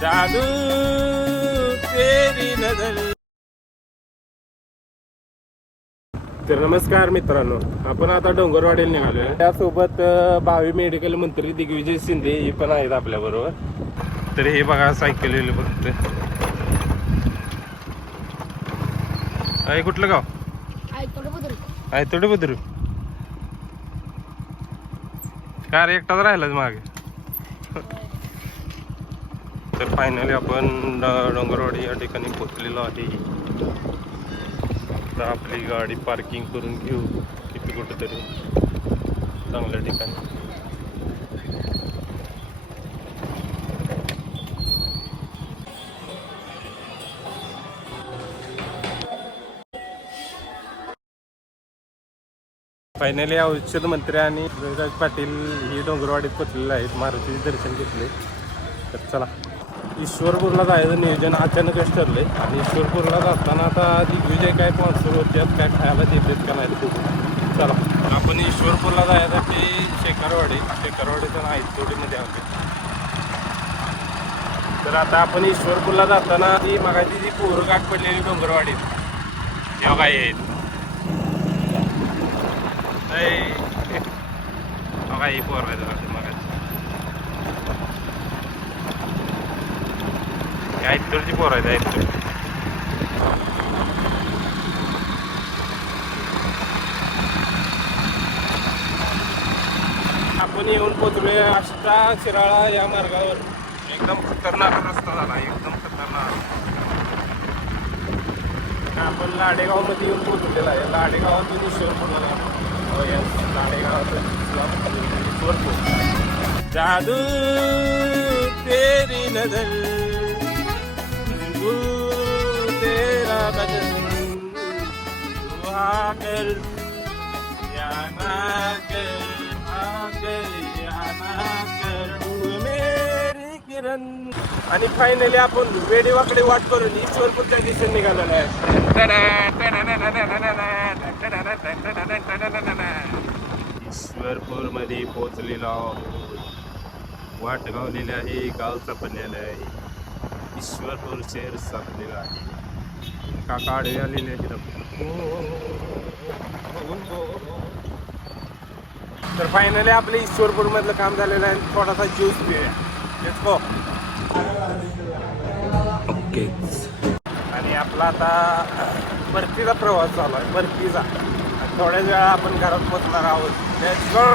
जादू तेरी नजर. तर नमस्कार मित्रांनो, आपण आता डोंगरवाडीला निघालोय. त्यासोबत भावी मेडिकल मंत्री दिग्विजय शिंदे हे पण आहेत आपल्या बरोबर. तर हे बघा सायकल फक्त. कुठलं गाव? आयतोडे बुद्रुक. का रे एकटाच राहिलाच मागे. तर फायनली आपण डोंगरवाडी या ठिकाणी पोहोचलेलो आहे. तर आपली गाडी पार्किंग करून घेऊ किती कुठेतरी चांगल्या ठिकाणी. फायनली औषध मंत्री आणि रविराज पाटील ही डोंगरवाडीत पोचलेले आहेत. मारुतीचे दर्शन घेतले. तर चला, ईश्वरपूरला जायचं नियोजन अचानकच ठरले. आणि ईश्वरपूरला जाताना आता दिग्विजय काय स्पॉन्सर होत्यात, काय खायला देतात का नाही बघू. चला, आपण ईश्वरपूरला जायसाठी शेखरवाडीचं आयतोडीमध्ये आलो. तर आता आपण ईश्वरपूरला जाताना ती मगाची जी पोरगाठ पडलेली डोंगरवाडीत तेव्हा काय येईल ही पोर आहे मग आयतोडची पोर आहे. आयतोड आपण येऊन पोचलोय आष्टा शिराळा या मार्गावर. एकदम खतरनाक रस्ता झाला, एकदम खतरनाक. आपण लाडेगाव मध्ये येऊन पोचलेला आहे. लाडेगावातून ईश्वरपूरला लाडेगावातून ईश्वरपूर. जादू तेरी नजर, तेरा बदन, आकर या ना कर, आकर या ना कर मेरी किरण. आणि फायनली आपण वेडेवाकडे वाट करून ईश्वरपूरच्या दिशेने निघालेलो आहे. ईश्वरपूर मध्ये पोहोचलेलो. वाट गावलेली आहे, गाव सापडलेलं आहे. ईश्वरपूर शहर सापडलेलं आहे. काका आडवे आलेले आहेत. तर फायनली आपलं ईश्वरपूर मधलं काम झालेलं आहे. थोडासा ज्यूस पिऊया. Let's go. ओके. आणि आपला आता परतीचा प्रवास चालू आहे. परतीचा थोड्याच वेळा आपण घरात पोहोचणार आहोत. Let's go.